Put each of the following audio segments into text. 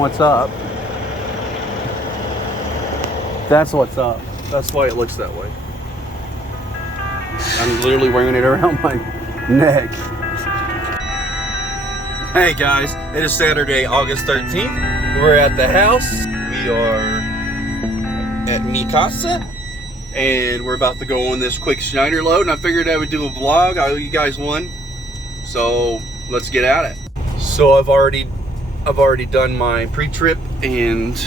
what's up. That's what's up. That's why it looks that way. I'm literally wearing it around my neck. Hey guys, it is Saturday, August 13th. We're at the house. We are at mi casa, and we're about to go on this quick Schneider load. And I figured I would do a vlog. I owe you guys one, so let's get at it. So I've already done my pre-trip, and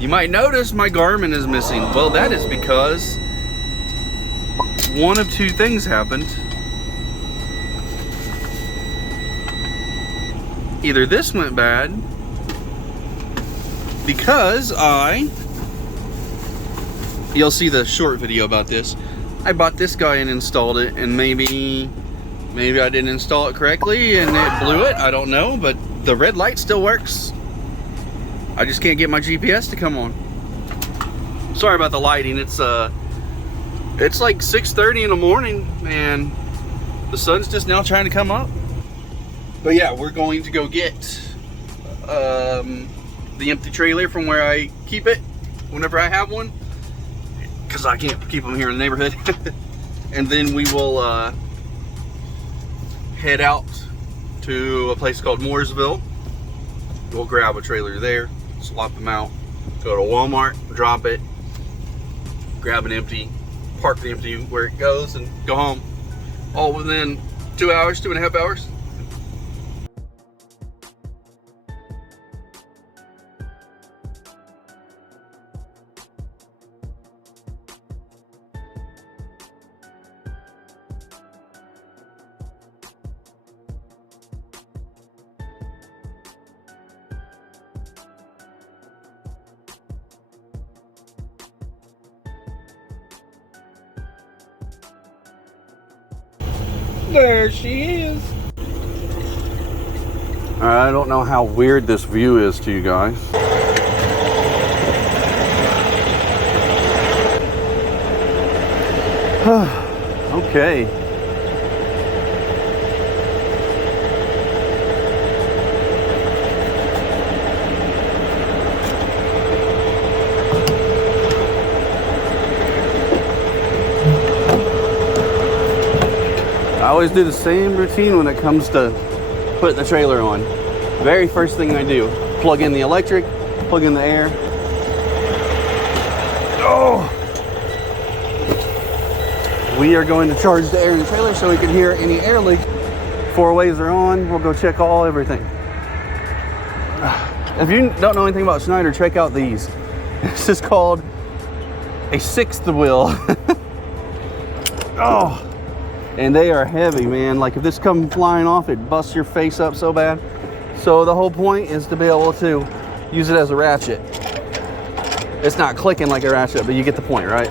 you might notice my Garmin is missing. Well, that is because one of two things happened. Either this went bad because you'll see the short video about this. I bought this guy and installed it, and maybe I didn't install it correctly and it blew it. I don't know, but the red light still works. I just can't get my GPS to come on. Sorry about the lighting. It's like 6:30 in the morning and the sun's just now trying to come up. But yeah, we're going to go get the empty trailer from where I keep it whenever I have one, because I can't keep them here in the neighborhood. And then we will head out to a place called Mooresville. We'll grab a trailer there, swap them out, go to Walmart, drop it, grab an empty, park the empty where it goes, and go home. All within 2 hours, 2.5 hours. There she is. I don't know how weird this view is to you guys. Okay. I always do the same routine when it comes to putting the trailer on. Very first thing I do, plug in the electric, plug in the air. Oh! We are going to charge the air in the trailer so we can hear any air leak. 4 ways are on. We'll go check everything. If you don't know anything about Schneider, check out these. This is called a 6th wheel. Oh! And they are heavy, man. Like if this comes flying off, it busts your face up so bad. So the whole point is to be able to use it as a ratchet. It's not clicking like a ratchet, but you get the point, right?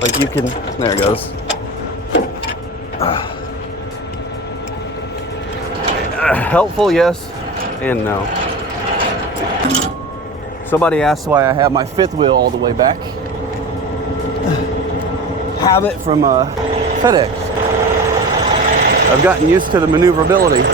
Like you can, there it goes. Helpful, yes and no. Somebody asked why I have my 5th wheel all the way back. Have it from FedEx. I've gotten used to the maneuverability.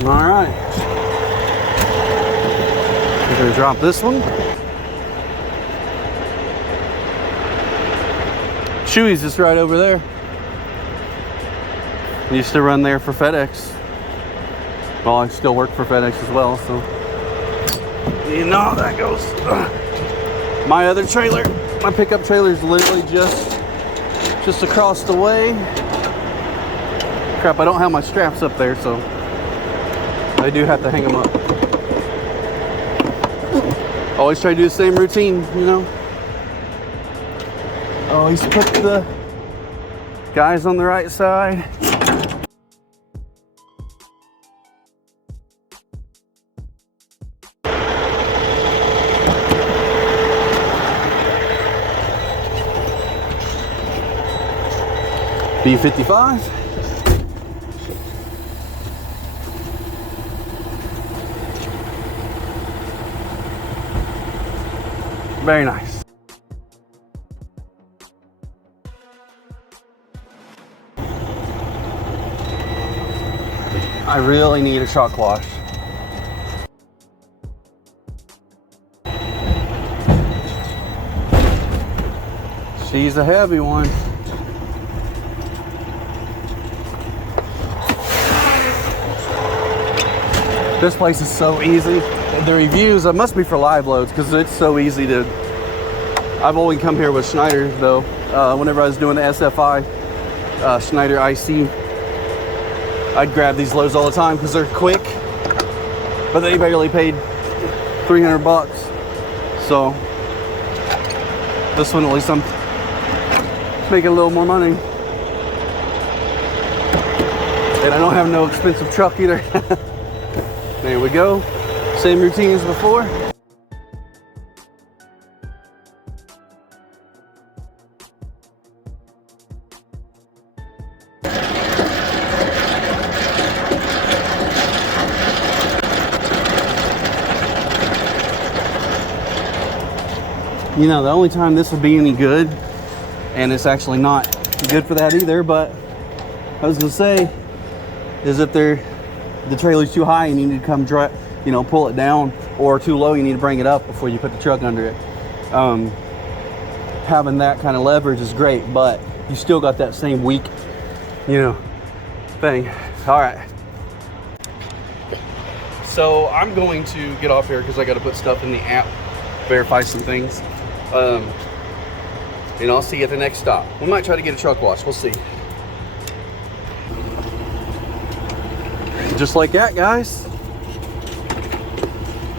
All right, we're gonna drop this one. Chewy's just right over there. Used to run there for FedEx. Well, I still work for FedEx as well, so you know how that goes. My other trailer, my pickup trailer is literally just across the way. Crap, I don't have my straps up there, so I do have to hang them up. Always try to do the same routine, you know. Always put the guys on the right side. B55. Very nice. I really need a truck wash. She's a heavy one. This place is so easy. The reviews, it must be for live loads because it's so easy to. I've only come here with Schneider though. Whenever I was doing the SFI, Schneider IC, I'd grab these loads all the time because they're quick, but they barely paid 300 bucks. So this one, at least I'm making a little more money. And I don't have no expensive truck either. There we go. Same routine as before. You know, the only time this would be any good, and it's actually not good for that either, but I was gonna say, is if the trailer's too high and you need to come you know, pull it down, or too low, you need to bring it up before you put the truck under it. Having that kind of leverage is great, but you still got that same weak, you know, thing. All right. So I'm going to get off here because I got to put stuff in the app, verify some things. And I'll see you at the next stop. We might try to get a truck wash. We'll see. Just like that, guys.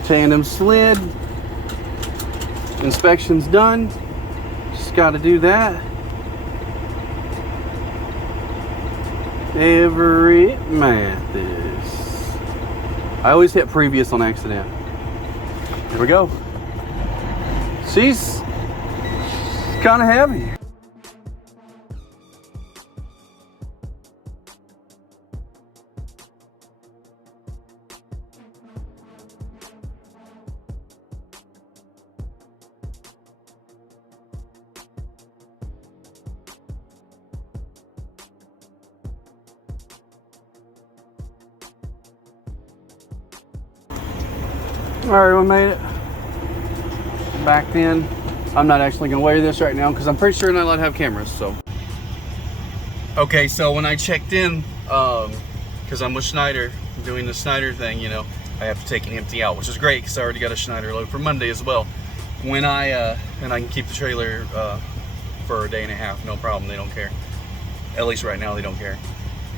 Tandem slid. Inspection's done. Just got to do that. Every Mathis. I always hit previous on accident. Here we go. She's kind of heavy. All right, we made it. Back in. I'm not actually gonna weigh this right now because I'm pretty sure not allowed to have cameras, so. Okay, so when I checked in, because I'm with Schneider, doing the Schneider thing, you know, I have to take an empty out, which is great because I already got a Schneider load for Monday as well. When and I can keep the trailer for a day and a half, no problem, they don't care. At least right now, they don't care.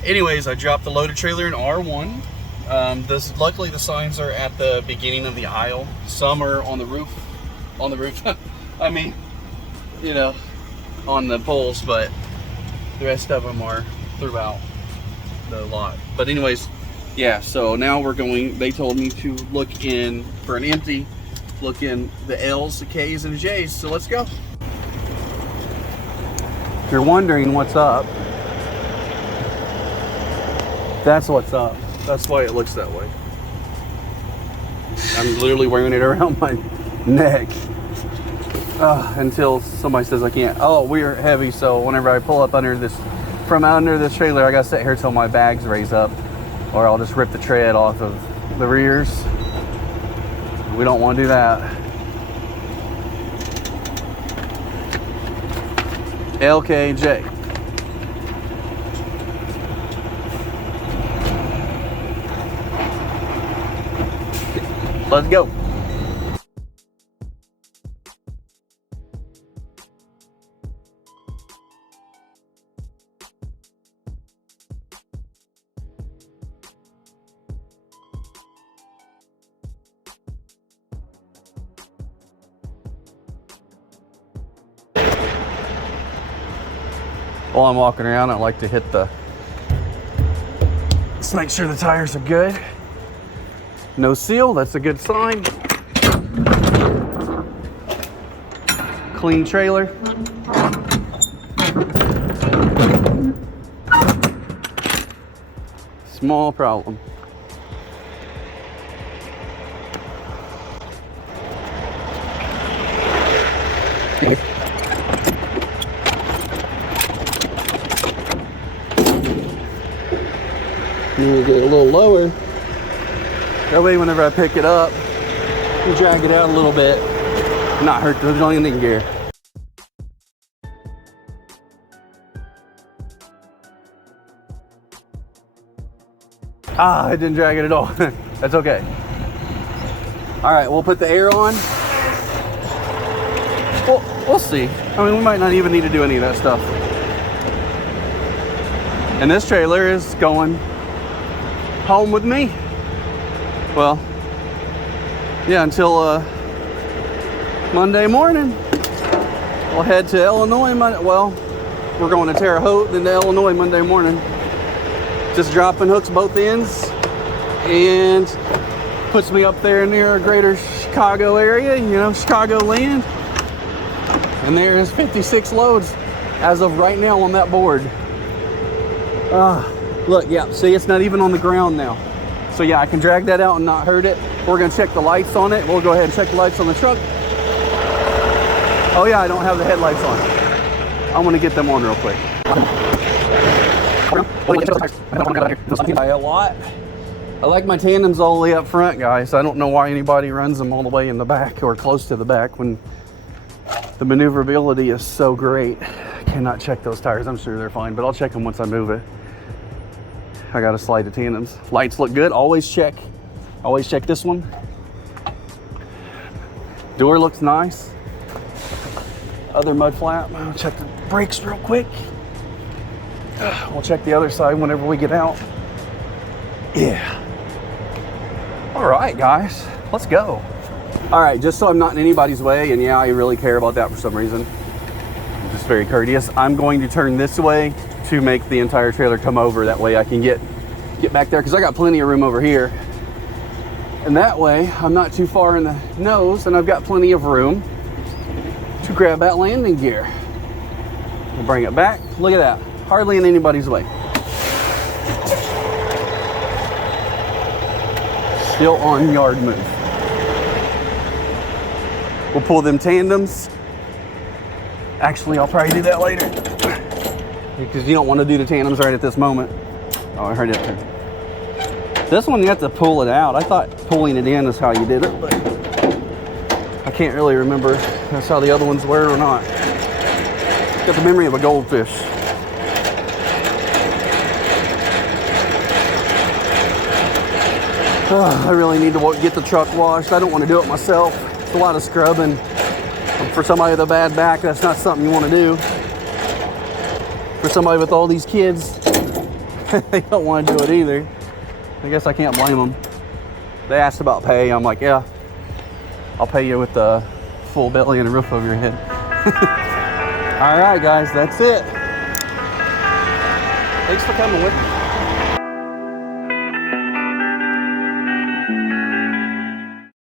Anyways, I dropped the loaded trailer in R1. Luckily the signs are at the beginning of the aisle. Some are on the roof. I mean, you know, on the poles, but the rest of them are throughout the lot. But anyways, yeah, so now we're going, they told me to look in for an empty, look in the L's, the K's, and the J's, so let's go. If you're wondering what's up, that's what's up. That's why it looks that way. I'm literally wearing it around my neck until somebody says I can't. Oh, we're heavy, so whenever I pull up under this, from under this trailer, I gotta sit here till my bags raise up, or I'll just rip the tread off of the rears. We don't want to do that. LKJ. Let's go. While I'm walking around, I like to hit the, just make sure the tires are good. No seal, that's a good sign. Clean trailer. Small problem. Need to get a little lower. That way whenever I pick it up, and drag it out a little bit, not hurt the landing gear. Ah, I didn't drag it at all. That's okay. All right, we'll put the air on. We'll see. I mean, we might not even need to do any of that stuff. And this trailer is going home with me. Well, yeah, until Monday morning. We'll head to Illinois. Well, we're going to Terre Haute, then to Illinois Monday morning. Just dropping hooks both ends, and puts me up there near a greater Chicago area, you know, Chicago land. And there's 56 loads as of right now on that board. Look, yeah, see, it's not even on the ground now. So yeah, I can drag that out and not hurt it. We're gonna check the lights on it. We'll go ahead and check the lights on the truck. Oh yeah, I don't have the headlights on. I'm gonna get them on real quick. A lot. I like my tandems all the way up front, guys. I don't know why anybody runs them all the way in the back or close to the back when the maneuverability is so great. I cannot check those tires. I'm sure they're fine, but I'll check them once I move it. I got a slide of tandems. Lights look good. Always check this one. Door looks nice. Other mud flap. I'll check the brakes real quick. We'll check the other side whenever we get out. Yeah. All right, guys, let's go. All right, just so I'm not in anybody's way, and yeah, I really care about that for some reason. I'm just very courteous. I'm going to turn this way to make the entire trailer come over. That way I can get back there, because I got plenty of room over here. And that way I'm not too far in the nose, and I've got plenty of room to grab that landing gear. We'll bring it back. Look at that. Hardly in anybody's way. Still on yard move. We'll pull them tandems. Actually, I'll probably do that later, because you don't want to do the tandems right at this moment. Oh, I heard it too. This one you have to pull it out. I thought pulling it in is how you did it, but I can't really remember if that's how the other ones were or not. Got the memory of a goldfish. I really need to get the truck washed. I don't want to do it myself. It's a lot of scrubbing. For somebody with a bad back, that's not something you want to do. For somebody with all these kids, they don't want to do it either. I guess I can't blame them. They asked about pay. I'm like, yeah, I'll pay you with the full belly and a roof over your head. All right, guys, that's it. Thanks for coming with me.